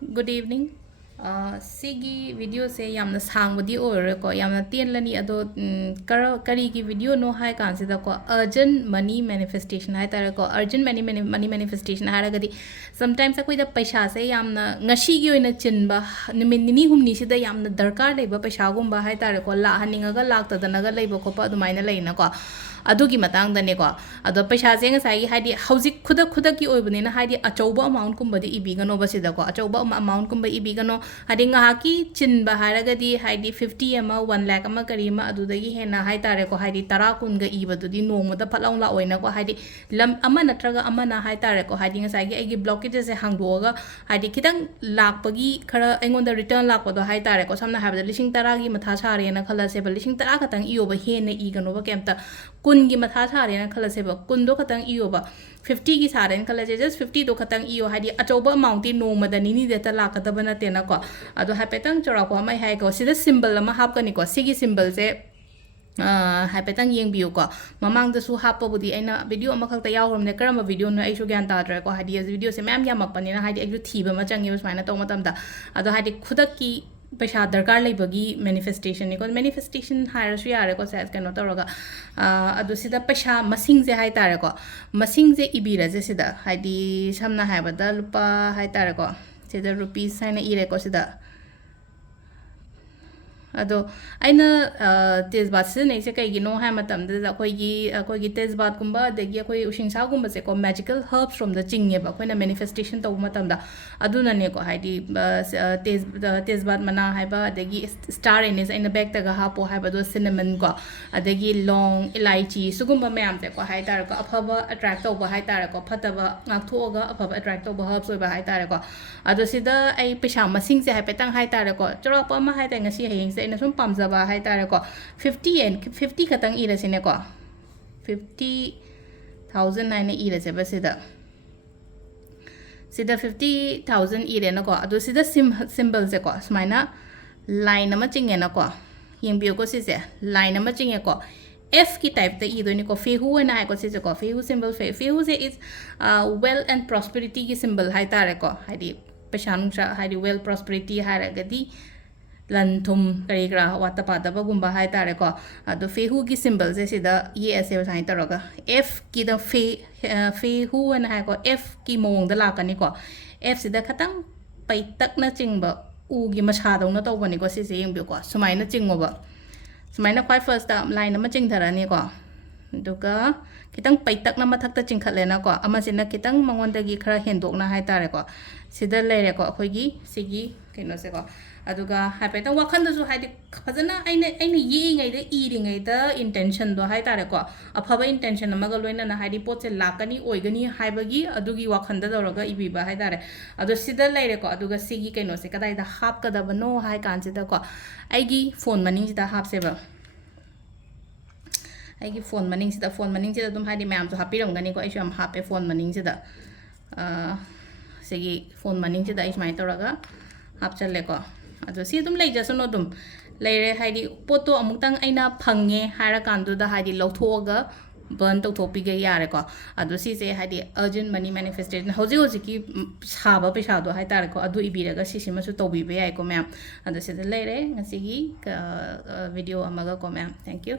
Good evening. Sigi video se yamna sangbadi or ko yamna tien lani ado kari ki video no hai kan se da ko urgent money manifestation hai tare ko urgent money manifestation hai ragadi sometimes akoi da paisa se yamna ngashi gi oina chinba nimin nini humni se da yamna darkar leba paisa gumba hai tare ko la haninga ga lak ta da naga leba ko pa adumaina leina ko ꯑꯗꯨꯒꯤ ꯃꯇꯥꯡꯗꯅꯦꯀꯣ ꯑꯗꯣ ꯄꯩꯁꯥꯁꯦ ꯉꯁꯥꯏꯒꯤ ꯍꯥꯏꯗꯤ ꯍꯧꯖꯤꯛ ꯈꯨꯗꯛꯀꯤ ꯑꯣꯏꯕꯅꯤꯅ ꯍꯥꯏꯗꯤ ꯑꯆꯧꯕ ꯑꯃꯥꯎꯟꯠꯀꯨꯝꯕꯗꯤ ꯏꯕꯤꯒꯅꯣꯕ ꯁꯤꯗꯀꯣ ꯑꯆꯧꯕ ꯑꯃꯥꯎꯟꯠꯀꯨꯝꯕ ꯏꯕꯤꯒꯅꯣ ꯍꯥꯏꯗꯤ ꯉꯥꯏꯍꯥꯛꯀꯤ ꯆꯤꯟꯕ ꯍꯥꯏꯔꯒꯗꯤ ꯍꯥꯏꯗꯤ 50 ꯑꯃ 1 ꯂꯥꯛ ꯑꯃ ꯀꯔꯤ ꯑꯃ ꯑꯗꯨꯗꯒꯤ ꯍꯦꯟꯅ ꯍꯥꯏꯇꯥꯔꯦꯀꯣ ꯍꯥꯏꯗꯤ 10 10ꯒ ꯏꯕꯗꯨꯗꯤ ꯅꯣꯡꯃꯗ ꯐꯠ ꯂꯥꯎ ꯂꯥꯛꯑꯣꯏꯅꯀꯣ ꯍꯥꯏꯗꯤ ꯂꯝ ꯑꯃ ꯅꯠꯇ꯭ꯔꯒ ꯑꯃꯅ ꯍꯥꯏꯇꯥꯔꯦꯀꯣ ꯍꯥꯏꯗꯤ ꯉꯁꯥꯏꯒꯤ ꯑꯩꯒꯤ ꯕ꯭ꯂꯣꯀꯦꯖꯁꯦ ꯍꯥꯡꯗꯣꯛꯑꯒ ꯍꯥꯏꯗꯤ ꯈꯤꯇꯪ ꯂꯥꯛꯄꯒꯤ ꯈꯔ ꯑꯩꯉꯣꯟꯗ ꯔꯤꯇꯔꯟ ꯂꯥꯛꯄꯗꯣ ꯍꯥꯏꯇꯥꯔꯦꯀꯣ ꯁꯝꯅ ꯍꯥꯏꯔꯕꯗ 10,000ꯒꯤ ꯃꯊꯥ ꯁꯥꯔꯦꯅ ꯈꯜꯂꯁꯦꯕ 10,000 ꯈꯛꯇꯪ ꯏꯌꯣꯕ ꯍꯦꯟꯅ ꯏꯒꯅꯣꯕ ꯀꯩꯝꯇ 10ꯒꯤ ꯃꯊꯥ ꯁꯥꯔꯦꯅ ꯈꯜꯂꯁꯦꯕ 10ꯗꯣ ꯈꯛꯇꯪ ꯏꯌꯣꯕ 50ꯒꯤ ꯁꯥꯔꯦꯅ ꯈꯜꯂꯁꯦ ꯖꯁ 50ꯗꯣ ꯈꯛꯇꯪ ꯏꯌꯣ ꯍꯥꯏꯗꯤ ꯑꯆꯧꯕ ꯑꯃꯥꯎꯟꯇꯤ ꯅꯣꯡꯃꯗ ꯅꯤꯅꯤꯗꯇ ꯂꯥꯛꯀꯗꯕ ꯅꯠꯇꯦꯅꯀꯣ ꯑꯗꯣ ꯍꯥꯏꯐꯦꯠꯇꯪ ꯆꯥꯎꯔꯥꯛꯄ ꯑꯃ ꯍꯥꯏꯀꯣ ꯁꯤꯗ ꯁꯤꯝꯕꯜ ꯑꯃ ꯍꯥꯞꯀꯅꯤꯀꯣ ꯁꯤꯒꯤ ꯁꯤꯝꯕꯜꯁꯦ ꯍꯥꯏꯐꯦꯠꯇꯪ ꯌꯦꯡꯕꯤꯌꯨꯀꯣ ꯃꯃꯥꯡꯗꯁꯨ ꯍꯥꯞꯄꯕꯨꯗꯤ ꯑꯩꯅ ꯚꯤꯗꯤꯑꯣ ꯑꯃꯈꯛꯇ ꯌꯥꯎꯈ꯭ꯔꯕꯅꯦ ꯀꯔꯝꯕ ꯚꯤꯗꯤꯑꯣꯅꯣ ꯑꯩꯁꯨ ꯒ꯭ꯌꯥꯟ ꯇꯥꯗ꯭ꯔꯦꯀꯣ ꯍꯥꯏꯗꯤ ꯚꯤꯗꯤꯑꯣꯁꯦ ꯃꯌꯥꯝ ꯌꯥꯝꯃꯛꯄꯅꯤꯅ ꯍꯥꯏꯗꯤ ꯑꯩꯁꯨ ꯊꯤꯕ ꯑꯃ ꯆꯪꯉꯦꯕ ꯁꯨꯃꯥꯏꯅ ꯇꯧꯕ ꯃꯇꯝꯗ ꯑꯗꯣ ꯍꯥꯏꯗꯤ ꯈꯨꯗꯛꯀꯤ ꯄꯩꯁꯥ ꯗꯔꯀꯥꯔ ꯂꯩꯕꯒꯤ ꯃꯦꯅꯤꯐꯦꯁꯇꯦꯁꯟꯅꯤꯀꯣ ꯃꯦꯅꯤꯐꯦꯁꯇꯦꯁꯟ ꯍꯥꯏꯔꯁꯨ ꯌꯥꯔꯦꯀꯣ ꯀꯩꯅꯣ ꯇꯧꯔꯒ ꯑꯗꯣ ꯁꯤꯗ ꯄꯩꯁꯥ ꯃꯁꯤꯡꯁꯦ ꯍꯥꯏꯇꯥꯔꯦꯀꯣ ꯃꯁꯤꯡꯁꯦ ꯏꯕꯤꯔꯁꯦ ꯁꯤꯗ ꯍꯥꯏꯗꯤ ꯁꯝꯅ ꯍꯥꯏꯔꯕꯗ ꯂꯨꯄꯥ ꯍꯥꯏꯇꯥꯔꯦꯀꯣ ꯁꯤꯗ ꯔꯨꯄꯤꯁ ꯍꯥꯏꯅ ꯏꯔꯦꯀꯣ ꯁꯤꯗ ꯑꯗꯣ ꯑꯩꯅ ꯇꯦꯖꯕꯥꯠ ꯁꯤꯖꯤꯟꯅꯩꯁꯦ ꯀꯩꯒꯤꯅꯣ ꯍꯥꯏꯕ ꯃꯇꯝꯗꯨꯗ ꯑꯩꯈꯣꯏꯒꯤ ꯇꯦꯖꯕꯥꯠꯀꯨꯝꯕ ꯑꯗꯒꯤ ꯑꯩꯈꯣꯏ ꯎꯁꯤꯡꯁꯥꯒꯨꯝꯕꯁꯦꯀꯣ ꯃꯦꯖꯤꯀꯦꯜ ꯍꯔꯕꯁꯔꯣꯝꯗ ꯆꯤꯡꯉꯦꯕ ꯑꯩꯈꯣꯏꯅ ꯃꯦꯅꯤꯐꯦꯁꯇꯦꯁꯟ ꯇꯧꯕ ꯃꯇꯝꯗ ꯑꯗꯨꯅꯅꯦꯀꯣ ꯍꯥꯏꯗꯤ ꯇꯦꯖꯕꯥꯠ ꯃꯅꯥ ꯍꯥꯏꯕ ꯑꯗꯒꯤ ꯁ꯭ꯇꯥꯔ ꯑꯦꯅꯤꯁ ꯑꯩꯅ ꯕꯦꯛꯇꯒ ꯍꯥꯞꯄꯣ ꯍꯥꯏꯕꯗꯣ ꯁꯤꯅꯃꯟꯀꯣ ꯑꯗꯒꯤ ꯂꯣꯡ ꯏꯂꯥꯏꯆꯤ ꯁꯤꯒꯨꯝꯕ ꯃꯌꯥꯝꯁꯦꯀꯣ ꯍꯥꯏꯇꯥꯔꯦꯀꯣ ꯑꯐꯕ ꯑꯦꯇ꯭ꯔꯦꯛ ꯇꯧꯕ ꯍꯥꯏꯇꯥꯔꯦꯀꯣ ꯐꯠꯇꯕ ꯉꯥꯛꯊꯣꯛꯑꯒ ꯑꯐꯕ ꯑꯦꯇ꯭ꯔꯦꯛ ꯇꯧꯕ ꯍꯔꯕꯁ ꯑꯣꯏꯕ ꯍꯥꯏꯇꯥꯔꯦꯀꯣ ꯑꯗꯣ ꯁꯤꯗ ꯑꯩ ꯄꯩꯁꯥ ꯃꯁꯤꯡꯁꯦ ꯍꯥꯏꯐꯦꯠꯇꯪ ꯍꯥꯏꯇꯥꯔꯦꯀꯣ ꯆꯥꯎꯔꯥꯛꯄ ꯑꯃ ꯍꯥꯏꯇꯥꯔꯦ ꯉꯁꯤ ꯍꯌꯦꯡꯁꯦ ꯑꯩꯅ ꯁꯨꯝ ꯄꯥꯝꯖꯕ ꯍꯥꯏꯇꯥꯔꯦꯀꯣ 50 ꯈꯛꯇꯪ ꯏꯔꯁꯤꯅꯦꯀꯣ 50,000 ꯍꯥꯏꯅ ꯏꯔꯁꯦꯕ ꯁꯤꯗ 50,000 ꯏꯔꯦꯅꯀꯣ ꯑꯗꯣ ꯁꯤꯗ ꯁꯤꯝꯕꯜꯁꯦꯀꯣ ꯁꯨꯃꯥꯏꯅ ꯂꯥꯏꯟ ꯑꯃ ꯆꯤꯡꯉꯦꯅꯀꯣ ꯌꯦꯡꯕꯤꯌꯨꯀꯣ ꯁꯤꯁꯦ ꯂꯥꯏꯟ ꯑꯃ ꯆꯤꯡꯉꯦꯀꯣ F ꯀꯤ ꯇꯥꯏꯞꯇ ꯏꯗꯣꯏꯅꯤꯀꯣ ꯐꯦꯍꯨ ꯑꯣꯏꯅ ꯍꯥꯏꯀꯣ ꯁꯤꯁꯦꯀꯣ ꯐꯦꯍꯨ ꯁꯤꯝꯕꯜ ꯐꯦꯍꯨꯁꯦ ꯏꯁ ꯋꯦꯜ ꯑꯦꯟ ꯄ꯭ꯔꯣꯁꯄꯦꯔꯤꯇꯤꯒꯤ ꯁꯤꯝꯕꯜ ꯍꯥꯏꯇꯥꯔꯦꯀꯣ ꯍꯥꯏꯗꯤ ꯄꯩꯁꯥ ꯅꯨꯡꯁꯥ ꯍꯥꯏꯗꯤ ꯋꯦꯜ ꯄ꯭ꯔꯣꯁꯄꯦꯔꯤꯇꯤ ꯍꯥꯏꯔꯒꯗꯤ ꯂꯟ ꯊꯨꯝ ꯀꯔꯤ ꯀꯔꯥ ꯋꯥꯠꯇ ꯄꯥꯗꯕꯒꯨꯝꯕ ꯍꯥꯏꯇꯥꯔꯦꯀꯣ ꯑꯗꯣ ꯐꯦꯍꯨꯒꯤ ꯁꯤꯝꯕꯜꯁꯦ ꯁꯤꯗ ꯌꯦꯛꯑꯁꯦꯕ ꯁꯨꯃꯥꯏꯅ ꯇꯧꯔꯒ Fꯀꯤꯗ ꯐꯦꯍꯨ ꯑꯅ ꯍꯥꯏꯀꯣ Fꯀꯤ ꯃꯑꯣꯡꯗ ꯂꯥꯛꯀꯅꯤꯀꯣ Fꯁꯤꯗ ꯈꯇꯪ ꯄꯩꯇꯛꯅ ꯆꯤꯡꯕ ꯎꯒꯤ ꯃꯁꯥꯗꯧꯅ ꯇꯧꯕꯅꯤꯀꯣ ꯁꯤꯁꯦ ꯌꯦꯡꯕꯤꯌꯨꯀꯣ ꯁꯨꯃꯥꯏꯅ ꯆꯤꯡꯉꯣꯕ ꯁꯨꯃꯥꯏꯅ ꯈ꯭ꯋꯥꯏ ꯐꯥꯔꯁꯇ ꯂꯥꯏꯟ ꯑꯃ ꯆꯤꯡꯊꯔꯅꯤꯀꯣ ꯑꯗꯨꯒ ꯈꯤꯇꯪ ꯄꯩꯇꯛꯅ ꯃꯊꯛꯇ ꯆꯤꯡꯈꯠꯂꯦꯅꯀꯣ ꯑꯃꯁꯤꯅ ꯈꯤꯇꯪ ꯃꯉꯣꯟꯗꯒꯤ ꯈꯔ ꯍꯦꯟꯗꯣꯛꯅ ꯍꯥꯏꯇꯥꯔꯦꯀꯣ ꯁꯤꯗ ꯂꯩꯔꯦꯀꯣ ꯑꯩꯈꯣꯏꯒꯤ ꯁꯤꯒꯤ ꯀꯩꯅꯣꯁꯦꯀꯣ ꯑꯗꯨꯒ ꯍꯥꯏꯐꯦꯠꯇꯪ ꯋꯥꯈꯜꯗꯁꯨ ꯍꯥꯏꯗꯤ ꯐꯖꯅ ꯑꯩꯅ ꯌꯦꯛꯏꯉꯩꯗ ꯏꯔꯤꯉꯩꯗ ꯏꯟꯇꯦꯟꯁꯟꯗꯣ ꯍꯥꯏꯇꯥꯔꯦꯀꯣ ꯑꯐꯕ ꯏꯟꯇꯦꯟꯁꯟ ꯑꯃꯒ ꯂꯣꯏꯅꯅ ꯍꯥꯏꯗꯤ ꯄꯣꯠꯁꯦ ꯂꯥꯛꯀꯅꯤ ꯑꯣꯏꯒꯅꯤ ꯍꯥꯏꯕꯒꯤ ꯑꯗꯨꯒꯤ ꯋꯥꯈꯟꯗ ꯇꯧꯔꯒ ꯏꯕꯤꯕ ꯍꯥꯏꯇꯥꯔꯦ ꯑꯗꯣ ꯁꯤꯗ ꯂꯩꯔꯦꯀꯣ ꯑꯗꯨꯒ ꯁꯤꯒꯤ ꯀꯩꯅꯣꯁꯦ ꯀꯗꯥꯏꯗ ꯍꯥꯞꯀꯗꯕꯅꯣ ꯍꯥꯏ ꯀꯥꯟꯁꯤꯗꯀꯣ ꯑꯩꯒꯤ ꯐꯣꯟ ꯃꯅꯤꯡꯁꯤꯗ ꯍꯥꯞꯁꯦꯕ ꯑꯩꯒꯤ ꯐꯣꯟ ꯃꯅꯤꯡꯁꯤꯗ ꯑꯗꯨꯝ ꯍꯥꯏꯗꯤ ꯃꯌꯥꯝꯁꯨ ꯍꯥꯞꯄꯤꯔꯝꯒꯅꯤꯀꯣ ꯑꯩꯁꯨ ꯌꯥꯝ ꯍꯥꯞꯄꯦ ꯐꯣꯟ ꯃꯅꯤꯡꯁꯤꯗ ꯁꯤꯒꯤ ꯐꯣꯟ ꯃꯅꯤꯡꯁꯤꯗ ꯑꯩ ꯁꯨꯃꯥꯏꯅ ꯇꯧꯔꯒ ꯍꯥꯞꯆꯜꯂꯦꯀꯣ ꯑꯗꯣ ꯁꯤ ꯑꯗꯨꯝ ꯂꯩꯖꯁꯅꯨ ꯑꯗꯨꯝ ꯂꯩꯔꯦ ꯍꯥꯏꯗꯤ ꯄꯣꯠꯇꯣ ꯑꯃꯨꯛꯇꯪ ꯑꯩꯅ ꯐꯪꯉꯦ ꯍꯥꯏꯔꯀꯥꯟꯗꯨꯗ ꯍꯥꯏꯗꯤ ꯂꯧꯊꯣꯛꯑꯒ ꯕꯔꯟ ꯇꯧꯊꯣꯛꯄꯤꯒꯦ ꯌꯥꯔꯦꯀꯣ ꯑꯗꯣ ꯁꯤꯁꯦ ꯍꯥꯏꯗꯤ ꯑꯔꯖꯦꯟ ꯃꯅꯤ ꯃꯦꯅꯤꯐꯦꯁꯇꯦꯁꯟ ꯍꯧꯖꯤꯛꯀꯤ ꯁꯥꯕ ꯄꯩꯁꯥꯗꯣ ꯍꯥꯏꯇꯥꯔꯦꯀꯣ ꯑꯗꯨ ꯏꯕꯤꯔꯒ ꯁꯤꯁꯤꯃꯁꯨ ꯇꯧꯕꯤꯕ ꯌꯥꯏꯀꯣ ꯃꯌꯥꯝ ꯑꯗꯣ ꯁꯤꯗ ꯂꯩꯔꯦ ꯉꯁꯤꯒꯤ ꯚꯤꯗꯤꯑꯣ ꯑꯃꯒꯀꯣ ꯃꯌꯥꯝ ꯊꯦꯡꯛ ꯌꯨ